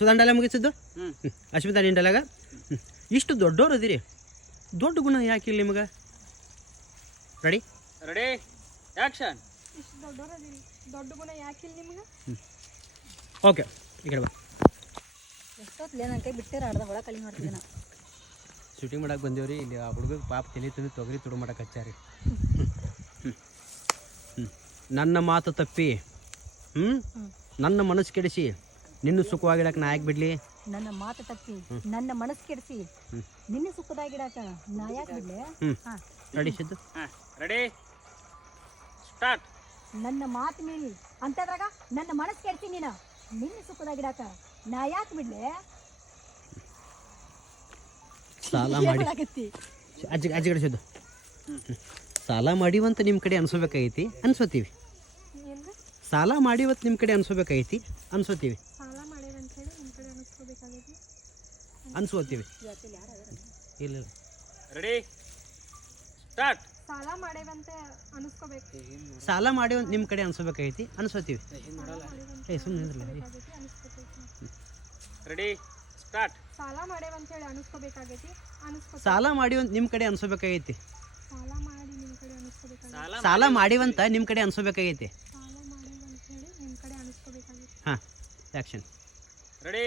ಸುಧಾಂಡಲ್ಲ ಮುಗಿಸಿದ್ದು? ಹ್ಞೂ ಹ್ಞೂ ಅಶ್ಮಿತಾ ನಿಂಡಲಾಗ ಹ್ಞೂ ಇಷ್ಟು ದೊಡ್ಡೋರು ಅದಿರಿ ದೊಡ್ಡ ಗುಣ ಯಾಕಿಲ್ಲ ನಿಮಗೆ? ರೆಡಿ ರೆಡಿ ಆ್ಯಕ್ಷನ್ ಇಷ್ಟು ದೊಡ್ಡ ಗುಣ ಯಾಕಿಲ್ಲ ನಿಮ್ಗೆ? ಓಕೆ ಈ ಕಡೆ ಬಾ. ಎಷ್ಟೊತ್ತಲೇ ನನ್ನ ಕೈ ಬಿಟ್ಟಿರ ಅರ್ಧ ಒಳ ಕಳಿ ಮಾಡ್ತಿದ್ದೆ ಶೂಟಿಂಗ್ ಮಾಡಕ್ಕೆ ಬಂದೇವ್ರಿ ಇಲ್ಲಿ ಆ ಹುಡುಗ ಪಾಪ ತಲೆ ತಂದು ತೊಗರಿ ತುಡು ಮಾಡಕ್ಕೆ ಹಚ್ಚಾರಿ. ಹ್ಞೂ ನನ್ನ ಮಾತು ತಪ್ಪಿ ಹ್ಞೂ ನನ್ನ ಮನಸ್ಸು ಕೆಡಿಸಿ ನಿನ್ನ ಸುಖವಾಗಿಡಕ್ಕೆ ನಾ ಯಾಕೆ ಬಿಡ್ಲಿ? ನನ್ನ ಮಾತು ತಪ್ಪಿ ನನ್ನ ಮನಸ್ಸು ಕೆಡಿಸಿ. ನಿನ್ನ ಸುಖದಾಗಿಡಾಕ ನಾ ಯಾಕೆ ಬಿಡ್ಲಿ? ಹಾ. ರೆಡಿ ಸಿದ್ದು? ರೆಡಿ? ಸ್ಟಾರ್ಟ್. ನನ್ನ ಮಾತು ಮೀರಿ ಅಂತದ್ರಾಗ ನನ್ನ ಮನಸ್ಸು ಕೆಡಿಸಿ ನೀನು. ನಿನ್ನ ಸುಖದಾಗಿಡಾಕ ನಾ ಯಾಕೆ ಬಿಡ್ಲಿ? ಸಾಲ ಮಾಡಿ. ಅಜ್ಜಿ ಅಜ್ಜಿ ಕಡೆ ಸಿದ್ದು. ಸಾಲ ಮಾಡಿವಂತ ನಿಮ್ಮ ಕಡೆ ಅನ್ಸೋಬೇಕಾಗೈತಿ ಅನ್ಸೋತೀವಿ. ಸಾಲ ಮಾಡಿವತ್ತು ನಿಮ್ಮ ಕಡೆ ಅನ್ಸೋಬೇಕಾಗೈತಿ ಅನ್ಸೋತೀವಿ ಸಾಲ ಮಾಡೇವಿ ಅಂತ ಹೇಳಿ ನಿಮ್ಮ ಕಡೆ ಅನಿಸ್ಕೋಬೇಕಾಗೈತಿ ಅನ್ಸೋತೀವಿ ಇಲ್ಲ ಇಲ್ಲ. ರೆಡಿ ಸ್ಟಾರ್ಟ್ ಸಾಲ ಮಾಡೇವಂತೆ ಅನಿಸ್ಕೋಬೇಕು. ಸಾಲ ಮಾಡಿ ನಿಮ್ಮ ಕಡೆ ಅನ್ಸೋಬೇಕಾಗೈತಿ ಅನ್ಸೋತೀವಿ ಏ ಸುಮ್ಮನೆ ಅನಿಸ್ಕೋಬೇಕಾಗೈತಿ ರೆಡಿ ಸ್ಟಾರ್ಟ್ ಸಾಲ ಮಾಡಿ ಹೇಳಿ ಅನಿಸ್ಕೋಬೇಕಾಗೈತಿ ಅನಿಸ್ಕೋ ಸಾಲ ಮಾಡಿವಂತ ನಿಮ್ಮ ಕಡೆ ಅನ್ಸೋಬೇಕಾಗೈತಿ ಸಾಲ ಮಾಡಿ ನಿಮ್ಮ ಕಡೆ ಅನಿಸ್ಕೋಬೇಕಾಗೈತಿ. ಸಾಲ ಸಾಲ ಮಾಡಿವಂತ ನಿಮ್ಮ ಕಡೆ ಅನ್ಸೋಬೇಕಾಗೈತಿ ಸಾಲ ಮಾಡೇವಂತ ಹೇಳಿ ನಿಮ್ಮ ಕಡೆ ಅನಿಸ್ಕೋಬೇಕಾಗೈತಿ. ಹಾಂ ಆ್ಯಕ್ಷನ್ ರೆಡಿ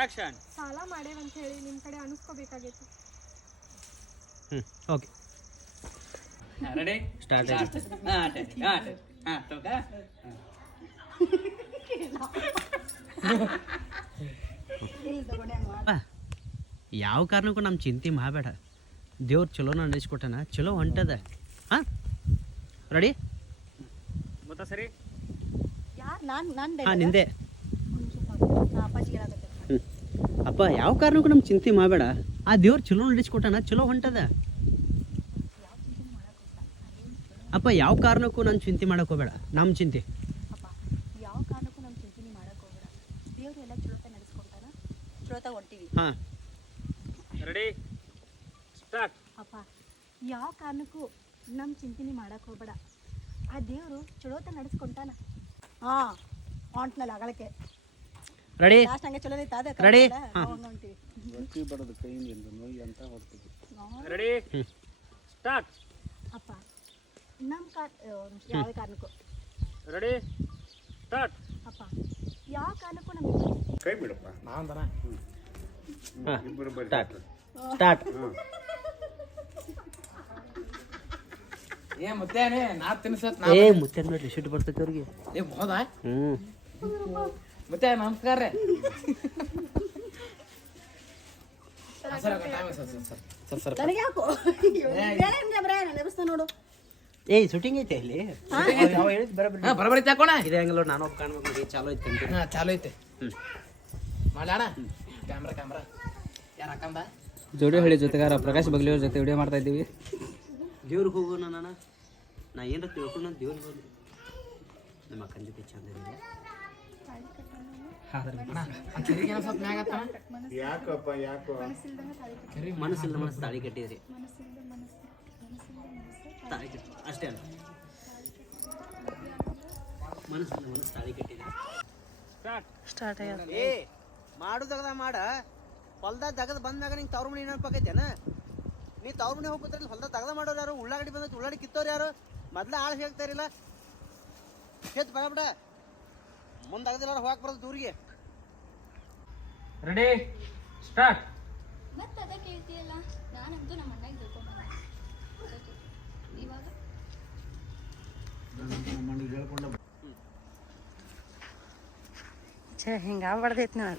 ಆ್ಯಕ್ಷನ್ ಸಾಲ ಮಾಡೇವಂತ ಹೇಳಿ ನಿಮ್ಮ ಕಡೆ ಅನಿಸ್ಕೋಬೇಕಾಗೈತಿ. ಹ್ಮ್ ಓಕೆ ರೆಡಿ ಸ್ಟಾರ್ಟ್ ಯಾವ ಕಾರಣಕ್ಕೂ ನಮ್ಮ ಚಿಂತೆ ಮಾಡಬೇಡ. ದೇವ್ರ ಚಲೋ ನಡೆಸ್ಕೊಟ್ಟನ ಚಲೋ ಹೊಂಟದ. ಹಾಂ ರೆಡಿ ಗೊತ್ತಾ ಸರಿ? ಯಾರು ನಾನು ನಾನು ಹಾಂ ನಿಂದೆ ನಾ ಅಪ್ಪಾಜಿಗೆ ಹೇಳಕತ್ತೆ ಹ್ಞೂ ಅಪ್ಪ ಯಾವ ಕಾರಣಕ್ಕೂ ನಮ್ಮ ಚಿಂತೆ ಮಾಡಬೇಡ. ಆ ದೇವ್ರು ಚಲೋ ನಡೆಸ್ಕೊಟ್ಟಣ ಚಲೋ ಹೊಂಟದ. ಅಪ್ಪ ಯಾವ ಕಾರಣಕ್ಕೂ ನಾನು ಚಿಂತೆ ಮಾಡಕ್ಕೆ ಹೋಗಬೇಡ. ನಮ್ಮ ಚಿಂತೆ. ಅಪ್ಪ ಯಾವ ಕಾರಣಕ್ಕೂ ನಮ್ಮ ಚಿಂತೆ ಮಾಡಕ್ಕೆ ಹೋಗ್ಬೇಡ. ದೇವರೆಲ್ಲ ಎಲ್ಲ ಚಲೋತ ನಡೆಸ್ಕೊಡ್ತಾನ ಚಲೋತ ಹೊಂಟಿವಿ. ಹಾಂ. ರೆಡಿ? ಸ್ಟಾರ್ಟ್. ಅಪ್ಪ ಯಾವ ಕಾರಣಕ್ಕೂ ನಮ್ಮ ಚಿಂತನೆ ಮಾಡಕ್ಕೆ ಹೋಗ್ಬೇಡ. ಆ ದೇವರು ಚಲೋತ ನಡೆಸ್ಕೊಂತಾನ ಹಾಂ ಆಂಟ್ನಲ್ಲಿ ಅಗಳಕ್ಕೆ ರೆಡಿ ಲಾಸ್ಟ್ ಹಂಗೆ ಚಲೋ ಐತೆ ಅದ Ready? ಹೊಂಟಿವಿ ರೆಡಿ ಸ್ಟಾರ್ಟ್ ಅಪ್ಪ ನಮ್ಮ ಕಾ ಯಾವ ಕಾರಣಕ್ಕೂ. ರೆಡಿ ಸ್ಟಾರ್ಟ್ ಅಪ್ಪ ಯಾವ ಕಾರಣಕ್ಕೂ ನಮ್ಮ ಕೈ ಬಿಡಪ್ಪ. ಹಾಂ. ಸ್ಟಾರ್ಟ್ ಸ್ಟಾರ್ಟ್ ಏ ಮುತ್ತೇನೆ ನಾ ತಿನ್ಸತ್ ನಾ ಏ ಮುತ್ತೆ ನೋಡ್ರಿ ಸಿಟ್ಟು ಬರ್ತೈತೆ ಅವ್ರಿಗೆ. ಏ ಹೌದಾ? ಹ್ಞೂ ಮುತ್ತೆ ನಮಸ್ಕಾರ ರೀ ನೋಡು. ಏಯ್ ಶೂಟಿಂಗ್ ಐತೆ ಇಲ್ಲಿ. ಬರಬರಿ ತಕೋಣ ಇದೆ ಹಂಗಲ್ಲ ನಾನು ಒಬ್ಬ ಕಾಣ್ಬೇಕು ಚಾಲೋ ಐತೆ ಅಂತ ಹಾ ಚಾಲು ಐತೆ. ಹ್ಞೂ ಮಾಡ್ಯಾಣ ಕ್ಯಾಮ್ರಾ ಕ್ಯಾಮ್ರಾ. ಯಾರ ಅಕ್ಕಂದ ಜೋಡಿ ಹಳ್ಳಿ ಜೊತೆಗಾರ ಪ್ರಕಾಶ್ ಬಗ್ಲಿಯವ್ರ ಜೊತೆ ವಿಡಿಯೋ ಮಾಡ್ತಾ ಇದ್ದೀವಿ. ದೇವ್ರಿಗೆ ಹೋಗೋಣ ನಾನು. ನಾ ಏನಾರ ತಿಳ್ಕೊಂಡು ದೇವ್ರಿಗೆ ಹೋಗಿ ನಮ್ಮ ಅಕ್ಕನ ಜೊತೆ ಚಂದ ಕಿರಿಗೇನ ಸ್ವಲ್ಪ ಮ್ಯಾಗ ಹತ್ತಾನ ಯಾಕಪ್ಪ ಯಾಕೋ? ಮನಸ್ಸಿಲ್ಲ ಮನಸ್ಸು ತಾಳಿ ಕಟ್ಟಿದ್ರಿ. ತಾಳಿ ಕಟ್ಟಿ ಅಷ್ಟೇ ಅಲ್ಲ. ಮನಸ್ಸಿಲ್ಲ ಮನಸ್ಸು ತಾಳಿ ಕಟ್ಟಿದ್ರಿ. ಸ್ಟಾರ್ಟ್ ಏ ಮಾಡುದಾಗದ ಮಾಡ. ಹೊಲ್ದಾಗ ದಗದ ಬಂದಾಗ ನಿಂಗೆ ತವ್ರ ಮನೆ ನೆನಪಾಕೈತೇನ ನೀ ತವ್ರ ಮನೆ ಹೋಗ್ಬಿಟ್ರೆ ಹೊಲ್ದಾಗ ತಗದ ಮಾಡೋರು ಯಾರು? ಉಳ್ಳಾಗಡ್ಡಿ ಬಂದ ಉಳ್ಳಾಗಡಿ ಕಿತ್ತೋರು ಯಾರು? ಮೊದ್ಲ ಆಳು ಹೇಳ್ತಾರಿಲ್ಲ ಕೆತ್ ಬರಬಿಡ. ಮುಂದೆ ಅಗದಿಲ್ಲ ಹೋಗಕ್ಕೆ ಬರೋದು ಊರಿಗೆ ರೆಡಿ ಸ್ಟಾರ್ಟ್ ಮತ್ತೆ ಅದ ಕೇಳ್ತೀಯಲ್ಲ ನಾನಂತೂ ನಮ್ಮ ಅಣ್ಣಗೆ ತಿಳ್ಕೊಂಡೆ. ಇವಾಗ. ಛೇ ಹಿಂಗೆ ಆಗ್ಬಾರ್ದೈತಿ ನಾನು.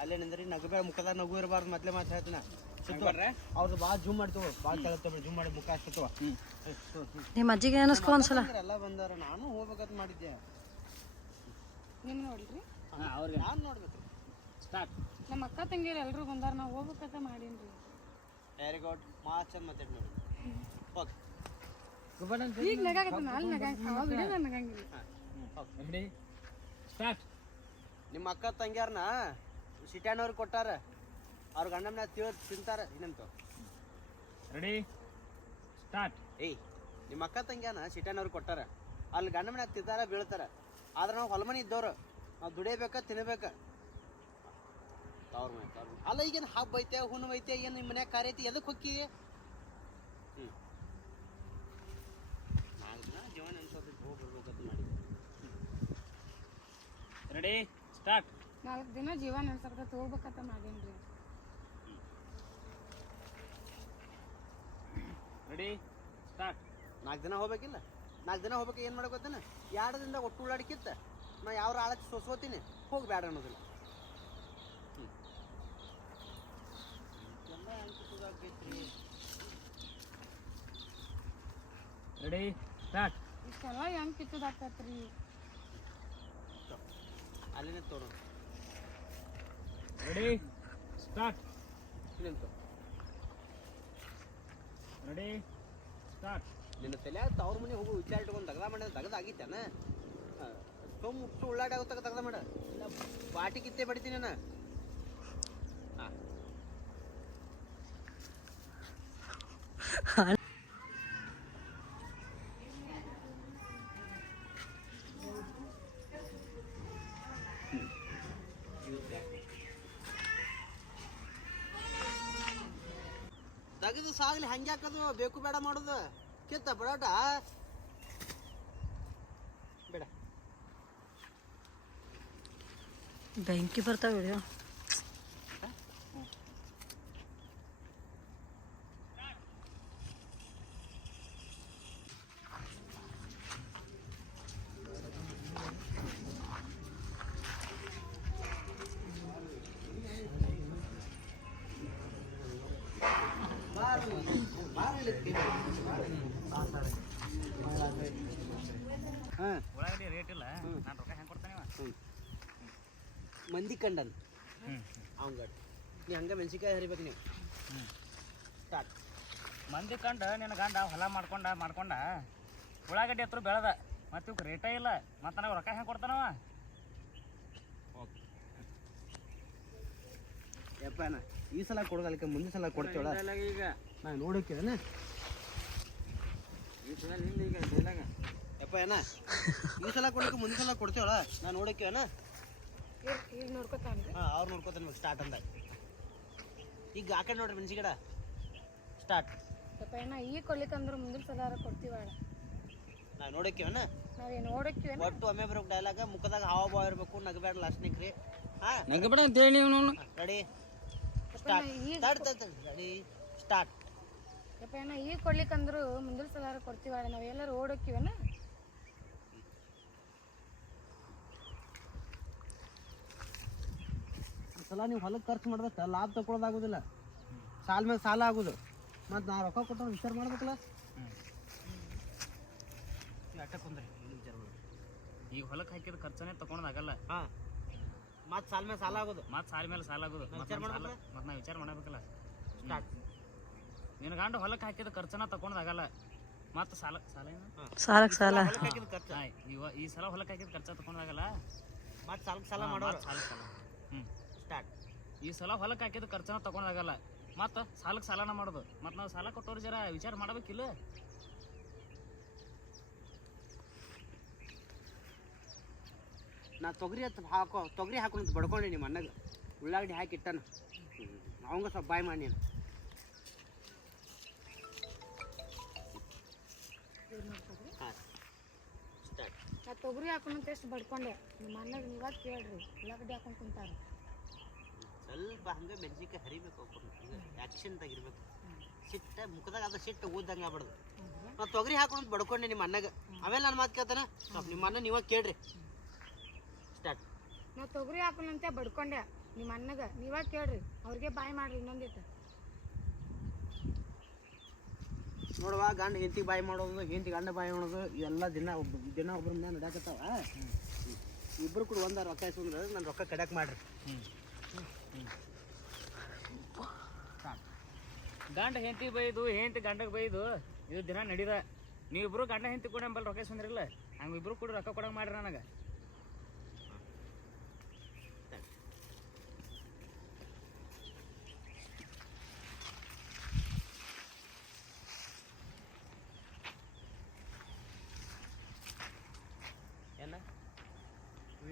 ಅಲ್ಲೇ ನಿಂದ್ರಿ ನಗಬೇಡ ಮುಖದಾಗ ನಗು ಇರಬಾರ್ದು ಮೊದ್ಲೇ ಮಾತಾಡ್ತೀನಿ. ಹೇಳ್ತೀನಿ ಅವ್ರದ್ದು ಭಾಳ ಜೂಮ್ ಮಾಡ್ತೇವೆ ಭಾಳ ತಗತ್ತೇವೆ ಜೂಮ್ ಮಾಡಿ ಮುಖ ಹಾಕ್ತವ ನಿಮ್ಮ ಅಜ್ಜಿಗೆ ಅನಿಸ್ಕೊ ಒಂದ್ಸಲ ಎಲ್ಲ ಬಂದಾರ ನಾನು ಹೋಗ್ಬೇಕಂತ ಮಾಡಿದ್ದೆ. ನಿಮ್ ನೋಡ್ರಿ ಅವ್ರಿಗೆ. ನಾನು ನೋಡ್ಬೇಕು. ಸ್ಟಾರ್ಟ್. ನಮ್ಮ ಅಕ್ಕ ತಂಗಿಯರು ಎಲ್ಲರೂ ಬಂದಾರ ನಾವು ಹೋಗ್ಬೇಕಂತ ಮಾಡೀನ್ರಿ. ವೆರಿ ಗುಡ್ ಮಾ ಚಂದ ಮಾತಾಡಿ ನೋಡಿ. ಓಕೆ ಈಗ ನಗಾಕತ್ತ ನಾಲ್ ನಗಾಗ ಆ ವಿಡಿಯೋ ನಗಂಗಿಲ್ಲ. Ready start. ನಿಮ್ಮ ಅಕ್ಕ ತಂಗ್ಯಾರನ ಸಿಟ್ಯಾನವ್ರಿಗೆ ಕೊಟ್ಟಾರ. ಅವ್ರ ಗಂಡನ ತಿಳ್ ತಿಂತಾರೆ ಇನ್ನಂತು. ರೆಡಿ ಸ್ಟಾರ್ಟ್ ಏಯ್ ನಿಮ್ಮ ಅಕ್ಕ ತಂಗ್ಯಾನ ಸಿಟ್ಯಾನವ್ರಿಗೆ ಕೊಟ್ಟಾರ. ಅಲ್ಲಿ ಗಂಡ ಮನೆ ತಿಂತಾರ ಬೀಳ್ತಾರೆ. ಆದ್ರೆ ನಾವು ಹೊಲಮನಿ ಇದ್ದವ್ರು. ನಾವು ದುಡಿಯಬೇಕ ತಿನ್ನಬೇಕ? ತವ್ರ ಮನೆ ತವ್ರ ಅಲ್ಲ ಈಗೇನು ಹಬ್ಬ ಐತೆ ಹುಣ್ಣು ಐತೆ ಏನು ನಿಮ್ಮ ಮನ್ಯಾಗ ಕಾರ್ಯ ಐತಿ ಎದಕ್ಕೆ ಹೊಕ್ಕಿ ಹ್ಞೂ ನಾಲ್ಕು ದಿನ ಜೀವನ ಅನ್ಸೋದಕ್ಕೆ ಹೋಗಿ ಬರ್ಬೇಕಂತ ಮಾಡಿ ರೆಡಿ ಸ್ಟಾರ್ಟ್ ನಾಲ್ಕು ದಿನ ಜೀವನ ನೆನ್ಸಕತ್ತ ಹೋಗ್ಬೇಕಂತ ಮಾಡೇನ್ರಿ. ರೆಡಿ ಸ್ಟಾರ್ಟ್ ನಾಲ್ಕು ದಿನ ಹೋಗ್ಬೇಕಿಲ್ಲ? ನಾಲ್ಕು ದಿನ ಹೋಗ್ಬೇಕು ಏನು ಮಾಡಬೇಕು ಗೊತ್ತೇನ? ಎರಡು ದಿನದಾಗ ಒಟ್ಟು ಉಳ್ಳಾಡಿಕಿತ್ತ. ನಾ ಯಾವ ಆಳಕ್ಕೆ ಸೋಸೋತೀನಿ ಹೋಗಿ ಬೇಡ ಅನ್ನೋದಿಲ್ಲ. ರೆಡಿ ಸ್ಟಾರ್ಟ್ ಇಷ್ಟೆಲ್ಲ ಹೆಂಗ್ ಕಿತ್ತದಾಕತ್ರಿ? ಅಲ್ಲಿನೇ ತೋರು ರೆಡಿ ಸ್ಟಾರ್ಟ್ ನಿಂತು ರೆಡಿ ಸ್ಟಾರ್ಟ್ ನಿನ್ನ ತಲೆ ತವ್ರ ಮನೆ ಹೋಗು ವಿಚಾರ ಇಟ್ಕೊಂಡು ತಗದ ಮಾಡ ತಗದ ಆಗಿತ್ತೇನ? ಸೊಮ್ ಮುಟ್ಟು ಉಳ್ಳಾಡ ಆಗೋತ್ತಾಗ ತಗದ ಮಾಡ. ಇಲ್ಲ ಬಾಟಿ ಕಿತ್ತೆ ಬಡಿತೀನಿ ನಾನು. ಹಾಂ. ತೆಗೆದು ಸಾಗಲಿ ಹಂಗೆ ಹಾಕೋದು ಬೇಕು ಬೇಡ ಮಾಡೋದು. ಕಿತ್ತ ಬಡಾಟ ಬೇಡ. ಬೆಂಕಿ ಬರ್ತಾವ ಒಳಗಡೆ ರೇಟ್ ಇಲ್ಲ ನಾನು ರೊಕ್ಕ ಹೆಂಗೆ ಕೊಡ್ತಾನೆ ಮಂದಿ ಕಂಡನ್ ಅವಂಗ ನೀ ಹಂಗೆ ಮೆಣಸಿನ್ಕಾಯಿ ಹರಿಬೇಕು ನೀವು. ಸ್ಟಾರ್ಟ್. ಮಂದಿ ಕಂಡ ನಿನ್ನ ಗಂಡ ಹೊಲ ಮಾಡ್ಕೊಂಡ ಮಾಡ್ಕೊಂಡ. ಉಳ್ಳಾಗಡ್ಡಿ ಹತ್ರ ಬೆಳೆದ. ಮತ್ತೆ ಇವ್ಕೆ ರೇಟೇ ಇಲ್ಲ. ಮತ್ತೆ ನನಗೆ ರೊಕ್ಕ ಹೆಂಗೆ ಕೊಡ್ತಾನವ? ಯಪ್ಪ ಈ ಸಲ ಕೊಡೋದಲ್ಕ ಮುಂದಿನ ಸಲ ಕೊಡ್ತೇವಳ ಈಗ. ನಾ ನೋಡಕ್ಕೆ ಈ ಸಲ ನಿಂದ ಈಗ ಡೈಲಾಗ ಯಪ್ಪ ಏನ? ಈ ಸಲ ಕೊಡಕ್ಕೆ ಮುಂದಿನ ಸಲ ಕೊಡ್ತೇವಳ ನಾ ನೋಡಕ್ಕೆ ನೋಡ್ಕೊತಾನ್ರಿ ಹಾಂ ಅವ್ರು ನೋಡ್ಕೊತಾನೆ ನಿಮಗೆ ಸ್ಟಾರ್ಟ್ ಅಂದ ಈಗ ಆ ಕಡೆ ನೋಡ್ರಿ ಮೆಣಸಿ ಗಿಡ. ಸ್ಟಾರ್ಟ್ ಯಪ್ಪ ಏನ ಈಗ ಕೊಡ್ಲಿಕ್ಕಂದ್ರ ಮುಂದಿನ ಸಲ ಕೊಡ್ತೀವಳ ನಾ ನೋಡೋಕ್ಕಿವನ ನಾವೇನು ನೋಡಕ್ಕಿವೇನ ಒಟ್ಟು ಒಮ್ಮೆ ಬರೋ ಡೈಲಾಗ ಮುಖದಾಗ ಹಾವ ಬಾವ ಇರಬೇಕು ನಗಬೇಡ ಲಾಸ್ಟ್ನಿಕ್ ರೀ ಹಾಂ? ನಗಬೇಡ ಅಂತ ಹೇಳಿ ರೆಡಿ ಸ್ಟಾರ್ಟ್ ಈಗ ತಡ್ ತಡ್ ರೆಡಿ ಸ್ಟಾರ್ಟ್ ಯಪ್ಪ ಏನ ಈಗ ಕೊಡ್ಲಿಕ್ಕಂದ್ರು ಮುಂದಿನ ಸಲ ಕೊಡ್ತೀವಾಳ ನಾವೆಲ್ಲರೂ ಎಲ್ಲರೂ ಈ ಸಲ ನೀವು ಹೊಲಕ್ಕೆ ಖರ್ಚು ಮಾಡ್ಬೇಕು ಲಾಭ ತಗೊಳ್ಳೋದಾಗೋದಿಲ್ಲ ಸಾಲ ಮೇಲೆ ಸಾಲ ಆಗೋದು. ಮತ್ತು ನಾ ರೊಕ್ಕ ಕೊಟ್ಟು ವಿಚಾರ ಮಾಡ್ಬೇಕಲ್ಲ. ಅಟ್ಟ ಕುಂದ್ರಿ ಏನು ವಿಚಾರ ಮಾಡಿ ಈಗ ಹೊಲಕ್ಕೆ ಹಾಕಿದ ಖರ್ಚನೇ ತಗೊಳೋದಾಗಲ್ಲ ಹಾಂ. ಮತ್ತು ಸಾಲ ಮೇಲೆ ಸಾಲ ಆಗೋದು. ಮತ್ತೆ ಸಾಲ ಮೇಲೆ ಸಾಲ ಆಗೋದು. ನಾವ್ ಮತ್ತೆ ವಿಚಾರ ಮಾಡ್ಬೇಕಲ್ಲ? ಮತ್ತೆ ನಾವು ವಿಚಾರ ಮಾಡಬೇಕಲ್ಲ. ಸ್ಟಾರ್ಟ್ ನಿನ್ನ ಗಂಡ ಹೊಲಕ್ಕೆ ಹಾಕಿದ ಖರ್ಚನ ತಕೊಂಡಾಗಲ್ಲ. ಮತ್ತೆ ಸಾಲ ಸಾಲ ಸಾಲಕ್ಕೆ ಸಾಲಕ್ ಸಾಲ. ಹೊಲಕ್ಕೆ ಹಾಕಿದ ಖರ್ಚು. ಆಯ್ ಇವ ಈ ಸಲ ಹೊಲಕ್ಕೆ ಹಾಕಿದ ಖರ್ಚ ತಕೊಂಡಾಗಲ್ಲ? ಮತ್ತೆ ಸಾಲಕ್ಕೆ ಸಾಲ ಮಾಡೋ ಸಾಲ ಸಾಲ. ಹ್ಞೂ ಸ್ಟಾರ್ಟ್. ಈ ಸಲ ಹೊಲಕ್ಕೆ ಹಾಕಿದ ಖರ್ಚನ ತಗೊಂಡಾಗಲ್ಲ ಮತ್ತೆ ಸಾಲಕ್ಕೆ ಸಾಲನ ಮಾಡೋದು. ಮತ್ತೆ ನಾವು ಸಾಲ ಕೊಟ್ಟವ್ರು ಜರ ವಿಚಾರ ಮಾಡಬೇಕಿಲ್ಲ? ನಾ ತೊಗರಿ ಹತ್ತು ಹಾಕೋ ತೊಗರಿ ಹಾಕೊಂಡು ಬಡ್ಕೊಂಡೆ ನಿಮ್ಮ ಅಣ್ಣಗೆ. ಉಳ್ಳಾಗಡ್ಡಿ ಹಾಕಿ ಇಟ್ಟನು. ಅವಂಗ ಸ್ವಲ್ಪ ಬಾಯ್ ಮಾಡಿ ನೀನು ಸ್ಟಾರ್ಟ್ ನಾ ತೊಗರಿ ಹಾಕೊಂಡ್ ಎಷ್ಟು ಬಡ್ಕೊಂಡೆ. ನಿಮ್ಮ ಅಣ್ಣಗ ನೀವಾಗ ಕೇಳ್ರಿ. ಉಳ್ಳಾಗಡ್ಡಿ ಹಾಕೊಂಡು ಕುಂತಾರ ಸ್ವಲ್ಪ ಹಂಗೆ ಮೆಣಸಿನ್ಕಾಯಿ ಹರಿಬೇಕು ಆ್ಯಕ್ಷನ್ದಾಗ ಇರ್ಬೇಕು. ಸಿಟ್ಟ ಮುಖದಾಗ ಅದು ಸಿಟ್ಟು ಊದ್ದಂಗೆ ಆಗ್ಬಾರ್ದು ನಾ ತೊಗರಿ ಹಾಕೊಂಡು ಬಡ್ಕೊಂಡೆ ನಿಮ್ಮ ಅಣ್ಣಗೆ. ಆಮೇಲೆ ನನ್ನ ಮಾತು ಕೇಳ್ತಾನೆ. ಸ್ವಲ್ಪ ನಿಮ್ಮ ಅಣ್ಣ ನೀವಾಗ ಕೇಳ್ರಿ. ಸ್ಟಾರ್ಟ್ ನಾ ತೊಗರಿ ಹಾಕೊಂಡಂತೆ ಬಡ್ಕೊಂಡೆ. ನಿಮ್ಮ ಅಣ್ಣಗ ನೀವಾಗ ಕೇಳ್ರಿ. ಅವ್ರಿಗೆ ಬಾಯ್ ಮಾಡ್ರಿ ಇನ್ನೊಂದಿಟ್ಟು ನೋಡುವ, ಗಂಡ ಹೆಂಡತಿ ಬಾಯಿ ಮಾಡೋದು ಹೆಂಡತಿ ಗಂಡ ಬಾಯಿ ಮಾಡೋದು ಎಲ್ಲ ದಿನ ಒಬ್ಬ ದಿನ ಒಬ್ಬರ ಮೇಲೆ ನಡಕತ್ತಾವ ಇಬ್ಬರು ಕೂಡ ಒಂದ ರೊಕ್ಕ ಇಸ್ಕೊಂಡ್ರೆ ನಾನು ರೊಕ್ಕ ಕಡ್ಯಾಕ್ ಮಾಡ್ರಿ. ಗಂಡ ಹೆಂಡತಿ ಬೈದು, ಹೆಂಡತಿ ಗಂಡಗೆ ಬೈದು, ಇದು ದಿನ ನಡೀದ. ನೀವಿಬ್ರು ಗಂಡ ಹೆಂಡತಿ ಕೂಡ ನಂಬಲ್ಲಿ ರೊಕ್ಕ ಇಸ್ಕೊಂಡ್ರಿಲ್ಲ? ಹಂಗೆ ಇಬ್ರು ಕೂಡ ರೊಕ್ಕ ಕೊಡಂಗೆ ಮಾಡ್ರಿ ನನಗೆ.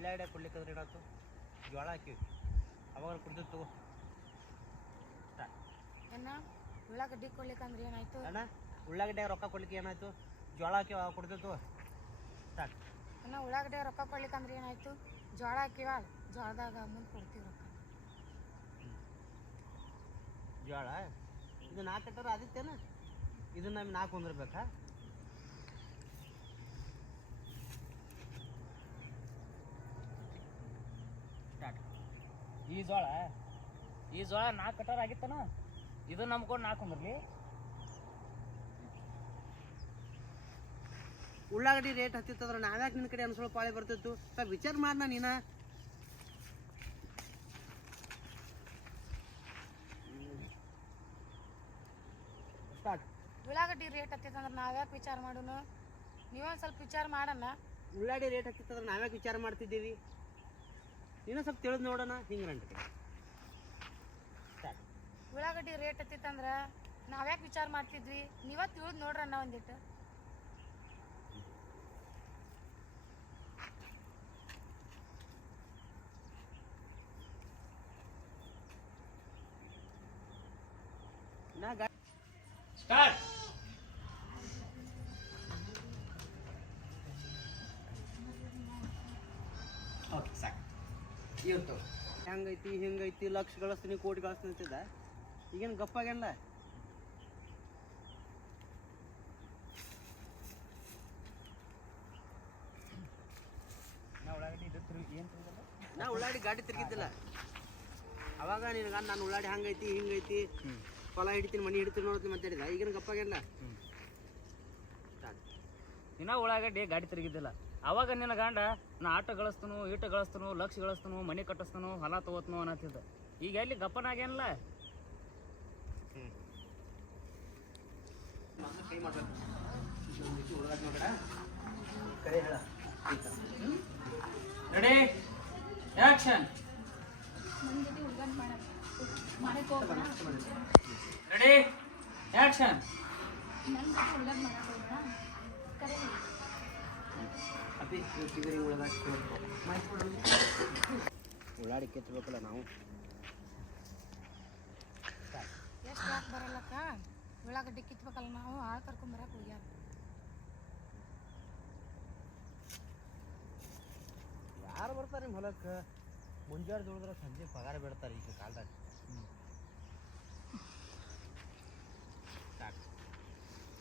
ಉಳ್ಳಾಗಡ್ಡೆ ಕೊಡ್ಲಿಕ್ಕಂದ್ರೆ ಏನಾಯ್ತು? ಜೋಳ ಹಾಕಿವಿ ಅವಾಗ ಕುಡ್ದು ತಗೋ. ಉಳ್ಳಾಗಡ್ಡಿ ಕೊಡ್ಲಿಕ್ಕಂದ್ರೆ ಏನಾಯ್ತು? ಅಣ್ಣ ಉಳ್ಳಾಗಡ್ಡೆ ರೊಕ್ಕ ಕೊಡ್ಲಿಕ್ಕೆ ಏನಾಯ್ತು? ಜೋಳ ಹಾಕಿ ಅವಾಗ ಕುಡ್ದು ತಗೋ. ಸಾಕು ಅಣ್ಣ ಉಳ್ಳಾಗಡ್ಡೆ ರೊಕ್ಕ ಕೊಡ್ಲಿಕ್ಕಂದ್ರೆ ಏನಾಯ್ತು? ಜೋಳ ಹಾಕಿವ ಜ್ವಾಳದಾಗ ಮುಂದೆ ಕೊಡ್ತೀವಿ ರೊಕ್ಕ. ಜೋಳ? ಇದು ನಾಲ್ಕು ಕಟ್ಟರ ಆದಿತ್ತೇನ? ಇದು ನಮ್ಗೆ ನಾಲ್ಕು ಹೊಂದಿರ್ಬೇಕಾ ಸ್ಟಾರ್ಟ್ ಈ ಜೋಳ ಈ ಜೋಳ ನಾಲ್ಕು ಕಟ್ಟಾರ ಆಗಿತ್ತನ? ಇದು ನಂಬ್ಕೊಂಡು ನಾಲ್ಕು ಹೊಂದ್ರಲಿ ಉಳ್ಳಾಗಡ್ಡಿ ರೇಟ್ ಹತ್ತಿತ್ತಂದ್ರೆ ನಾವ್ಯಾಕೆ ನಿನ್ನ ಕಡೆ ಅನ್ಸೋ ಪಾಳಿ ಬರ್ತಿತ್ತು? ಸ್ವಲ್ಪ ವಿಚಾರ ಮಾಡ್ನ ನೀನ. ಉಳ್ಳಾಗಡ್ಡಿ ರೇಟ್ ಹತ್ತಿತ್ತಂದ್ರೆ ನಾವ್ಯಾಕೆ ವಿಚಾರ ಮಾಡೋನು? ನೀವೊಂದು ಸ್ವಲ್ಪ ವಿಚಾರ ಮಾಡಣ್ಣ. ಉಳ್ಳಾಗಡ್ಡಿ ರೇಟ್ ಹತ್ತಿತ್ತಂದ್ರೆ ನಾವ್ಯಾಕೆ ವಿಚಾರ ಮಾಡ್ತಿದ್ದೀವಿ? ನೀನು ಸ್ವಲ್ಪ ತಿಳಿದು ನೋಡೋಣ ಹಿಂಗೆ ನಂಟ್ರಿ ಸ್ಟಾರ್ಟ್ ಉಳ್ಳಾಗಡ್ಡಿ ರೇಟ್ ಹತ್ತಿತ್ತಂದ್ರೆ ನಾವ್ಯಾಕೆ ವಿಚಾರ ಮಾಡ್ತಿದ್ವಿ? ನೀವ ತಿಳಿದು ನೋಡ್ರಣ್ಣ ಒಂದಿಟ್ಟು ನಾ ಸ್ಟಾರ್ಟ್ ಇವತ್ತು ಹೆಂಗೈತಿ ಹಿಂಗೈತಿ ಲಕ್ಷ ಗಳಿಸ್ತೀನಿ ಕೋಟಿ ಗಳಿಸ್ತೀನಿ ಅಂತಿದ್ದ. ಈಗೇನು ಗಪ್ಪಾಗೇನಲ್ಲ ನಾ ಉಳ್ಳಾಡಿ ಗಾಡಿ ತಿರುಗಿದ್ದಿಲ್ಲ. ಅವಾಗ ನಿನಗ ನಾನು ಉಳ್ಳಾಡಿ ಹಂಗೈತಿ ಹಿಂಗೈತಿ ಹೊಲ ಹಿಡಿತೀನಿ ಮನಿ ಹಿಡಿತೀನಿ ನೋಡ್ತೀನಿ ಮಾತಾಡಿದ. ಈಗೇನು ಗಪ್ಪಾಗೇನಲ್ಲ ನಿನ್ನ ದಿನ ಉಳ್ಳಾಗಡ್ಡಿ ಗಾಡಿ ತಿರುಗಿದ್ದಿಲ್ಲ. ಅವಾಗ ನಿನ್ನ ಗಂಡ ನಾ ಆಟ ಗಳಿಸ್ತನು ಈಟ ಗಳಿಸ್ತನು ಲಕ್ಷ ಗಳಿಸ್ತನು ಮನೆ ಕಟ್ಟಿಸ್ತನು ಹೊಲ ತಗೋತನು ಅನ್ನತ್ತಿದ್ದ. ಈಗ ಎಲ್ಲಿ ಗಪ್ಪನಾಗೇನಲ್ಲ ರೆಡಿ ಆಕ್ಷನ್ ರೆಡಿ ಆಕ್ಷನ್ ಅಪ್ಪಿ ಕೆತ್ತಬೇಕಲ್ಲ ನಾವು ಎಷ್ಟು ಯಾಕೆ ಬರಲ್ಲಕ್ಕ ಉಳ್ಳಾಗಡ್ಡಿ ಕಿತ್ಬೇಕಲ್ಲ ನಾವು ಆಳು ಕರ್ಕೊಂಬರಕ್ಕೆ ಹೋಗ್ಯಾರ ಯಾರು ಬರ್ತಾರೆ ನಿಮ್ಮ ಹೊಲಕ್ಕೆ ಮುಂಜಾನೆ ದುಡಿದ್ರೆ ಸಂಜೆ ಪಗಾರ ಬಿಡ್ತಾರೆ ಈಗ ಕಾಲದಾಗ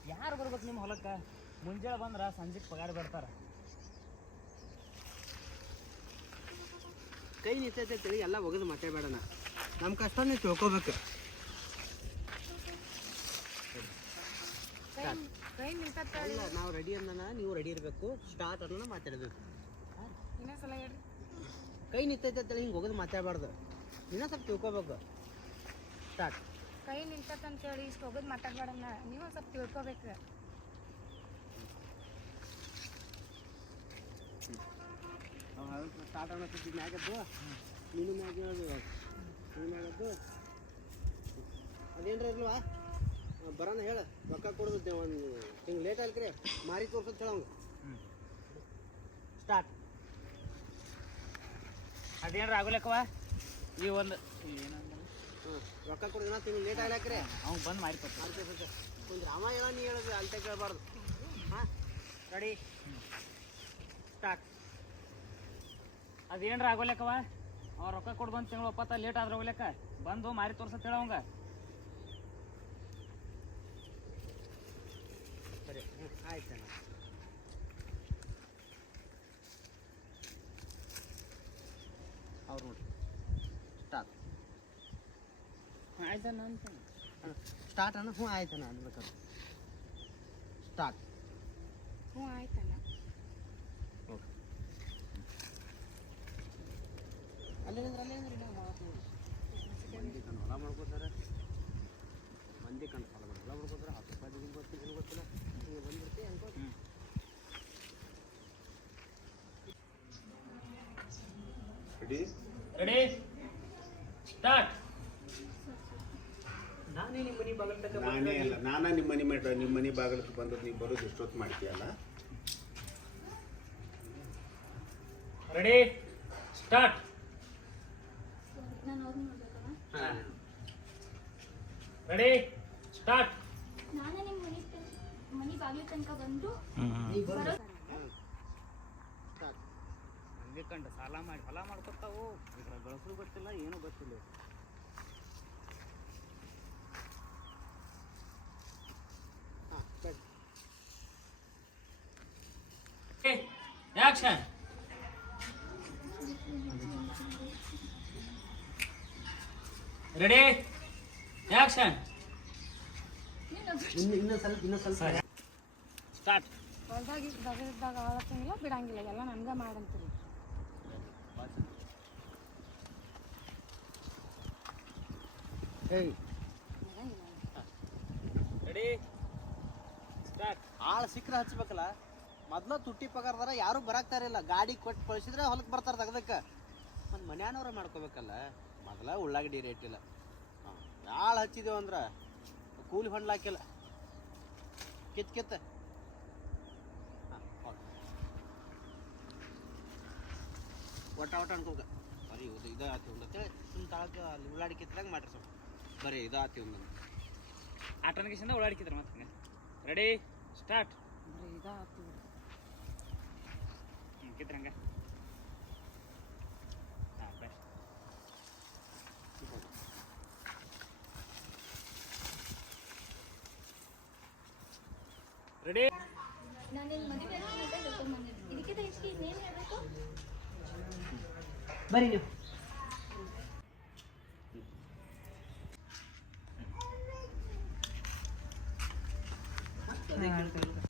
ಯಾರು ಬರ್ಬೇಕು ನಿಮ್ಮ ಹೊಲಕ್ಕೆ? ಮುಂಜಾನೆ ಬಂದ್ರ ಸಂಜೆಗೆ ಪಗಾರ ಬಿಡ್ತಾರ ಕೈ ನಿಂತೈತೆ ತಿಳಿ ಎಲ್ಲ ಒಗದು ಮಾತಾಡಬೇಡಣ ನಮ್ಮ ಕಷ್ಟ ನೀವು ತಿಳ್ಕೊಬೇಕು. ಕೈ ಕೈ ನಿಂತ ಅಲ್ಲ ನಾವು ರೆಡಿ ಅಂದನ ನೀವು ರೆಡಿ ಇರಬೇಕು. ಸ್ಟಾರ್ಟ್ ಅನ್ನೋಣ ಮಾತಾಡಬೇಕು. ಕೈ ನಿಂತೈತೆ ತಿಳಿ ಹಿಂಗೆ ಒಗದು ಮಾತಾಡಬಾರ್ದು. ಇನ್ನೂ ಸ್ವಲ್ಪ ತಿಳ್ಕೊಬೇಕು. ಸ್ಟಾರ್ಟ್ ಕೈ ನಿಂತಂತೇಳಿ ಇಷ್ಟು ಹೋಗೋದು ಮಾತಾಡ್ಬಾರ್ದ ನೀವು ಸ್ವಲ್ಪ ತಿಳ್ಕೊಬೇಕು. ಸ್ಟಾರ್ಟ್ ಅನ್ನೋದು ಮ್ಯಾಗದ್ದು ನೀನು ಮ್ಯಾಗ ಹೇಳೋದು ಇವಾಗ ನೀನು ಮ್ಯಾಗದ್ದು ಅದೇನ್ರ ಇಲ್ವಾ ಬರೋಣ ಹೇಳ. ರೊಕ್ಕ ಕೊಡೋದು ಒಂದು ಹಿಂಗೆ ಲೇಟ್ ಆಲ್ಕ್ರಿ ಮಾರಿ ತೋರ್ಸೋದು ಹೇಳ ಅವ್ನು ಸ್ಟಾರ್ಟ್ ಅದೇನ್ರ ಆಗೋಲಕ್ಕವ? ಈ ಒಂದು ಏನಂದ್ರೆ ಹಾಂ ರೊಕ್ಕ ಕೊಡೋದು ತಿಂಗ್ ಲೇಟ್ ಆಗ್ಲಾಕ್ರಿ ಅವ್ನು ಬಂದು ಮಾರಿ ಒಂದು ರಾಮ ಹೇಳ ನೀ ಹೇಳೋದು ಅಲ್ಟೆ ಕೇಳಬಾರ್ದು. ಹಾಂ? ರೆಡಿ ಸ್ಟಾರ್ಟ್ ಅದೇನ್ರ ಆಗೋಲಕ್ಕವ ಅವ ರೊಕ್ಕ ಕೊಡ್ ಬಂದು ತಿಂಗಳು ಒಪ್ಪತ್ತ ಲೇಟ್ ಆದ್ರೆ ಹೋಗ್ಲಕ್ಕ. ಬಂದು ಮಾರಿ ತೋರ್ಸತ್ ಹೇಳ ಅವಂಗ. ಸರಿ ಹ್ಞೂ ಆಯ್ತು ಅಣ್ಣ. ಅವ್ರು ನೋಡಿ ಸ್ಟಾರ್ಟ್ ಆಯ್ತಣ್ಣ ಅಂತ. ಸ್ಟಾರ್ಟ್ ಅಣ್ಣ? ಹ್ಞೂ ಆಯ್ತು ಅಣ್ಣ ಅನ್ಬೇಕಾದ್ರೆ ಸ್ಟಾರ್ಟ್ ಹ್ಞೂ ಆಯ್ತಣ್ಣ ಓಕೆ ಅಲ್ಲೇ ನಿಂದ್ರೆ ಅಲ್ಲೇ ನಿಂದ್ರಿ ನಾವು ಮಾಡ್ತೀವಿ ಮಂದಿ ಕಣ್ಣು ಹೊಲ ಮಾಡ್ಕೋತಾರೆ ಮಂದಿ ಕಣ್ಣು ಹೊಲ ಹೊಲ ಮಾಡ್ಕೋತಾರೆ ಹತ್ತು ರೂಪಾಯಿ ದುಡ್ಡು ಗೊತ್ತಿಲ್ಲ ಏನು ಗೊತ್ತಿಲ್ಲ ನೀವು ಅನ್ಕೋ ರೆಡಿ ರೆಡಿ ಸ್ಟಾರ್ಟ್ ನಾನೇ ನಿಮ್ಮ ಮನೆ ಬಾಗಿಲು ನಾನೇ ಅಲ್ಲ ನಾನೇ ನಿಮ್ಮ ಮನೆ ಮೇಟ ನಿಮ್ಮ ಮನೆ ಬಾಗಿಲಕ್ಕೆ ಬಂದದ್ದು ನೀವು ಬರೋದು ಎಷ್ಟೊತ್ತು ಮಾಡ್ತೀಯಲ್ಲ ರೆಡಿ ಸ್ಟಾರ್ಟ್ ರೆಡಿ ಸ್ಟಾರ್ಟ್ ನಾನು ನಿಮ್ಮ ಮನೆ ಮನೆ ಬಾಗಿಲು ತನಕ ಬಂದು ಹಂಗೆ ಕಂಡು ಸಾಲ ಮಾಡಿ ಹೊಲ ಮಾಡ್ಕೊತಾವು ಇದ್ರ ಗಳಸರು ಗೊತ್ತಿಲ್ಲ ಏನು ಗೊತ್ತಿಲ್ಲ. ಆಕ್ಷನ್ ರೆಡಿ ಆಕ್ಷನ್ ಇನ್ನು ಇನ್ನೂ ಸ್ವಲ್ಪ ಇನ್ನೂ ಸ್ವಲ್ಪ ಸ್ಟಾರ್ಟ್ ಹೊಲ್ದಾಗ ದಗದಾಗ ಆಳತ್ತಂಗಿಲ್ಲ ಬಿಡಂಗಿಲ್ಲ ಎಲ್ಲ ನನ್ಗ ಮಾಡಂತೀರಿ. ಏಯ್ ರೆಡಿ ಸ್ಟಾರ್ಟ್ ಆಳ ಸಿಕ್ಕರೆ ಹಚ್ಬೇಕಲ್ಲ. ಮೊದ್ಲ ತುಟ್ಟಿ ಪಗಾರದಾರ ಯಾರು ಬರಾಕ್ತಾರಿಲ್ಲ ಗಾಡಿ ಕೊಟ್ಟು ಕಳ್ಸಿದ್ರೆ ಹೊಲಕ್ಕೆ ಬರ್ತಾರ ತೆಗ್ದಕ್ಕೆ. ಒಂದು ಮನ್ಯಾನವ್ರ ಮಾಡ್ಕೋಬೇಕಲ್ಲ. ಮೊದಲ ಉಳ್ಳಾಗಡ್ಡಿ ರೇಟ್ ಇಲ್ಲ. ಆಳ್ ಹಚ್ಚಿದೇವು ಅಂದ್ರೆ ಕೂಲಿ ಹೊಂಡ್ಲ ಹಾಕಿಲ್ಲ. ಕಿತ್ ಕಿತ್ತ ಹಾಂ ಒಟ್ಟ ಒಟ್ಟ ಅನ್ಕೋಕ. ಬರೀ ಇದು ಇದು ಆತಿ ಒಂದು ಅಂತೇಳಿ ಸುಮ್ಮನೆ ತಾಳಕ್ಕೆ ಅಲ್ಲಿ ಉಳ್ಳಾಡಿ ಕಿತ್ತಂಗೆ ಮಾಡ್ರಿ ಸ್ವಲ್ಪ. ಬರೀ ಇದು ಆತಿ ಒಂದು ಆಟನಗಿಸಿಂದ ಓಡಾಡಿಕಿದ್ರ ಮತ್ತೆ ರೆಡಿ ಸ್ಟಾರ್ಟ್ ಬರೀ ಇದ ಆತಿ ಕಿದ್ರಂಗ ಹಾಂ ರೆಡಿ ನಾನು ಇಲ್ಲಿ ಮದುವೆ ಇದಕ್ಕಿಂತ ಹೆಚ್ಚಿಗೆ ಇನ್ನೇನು ಹೇಳ್ಬೇಕು? ಬರೀ ನೀವು.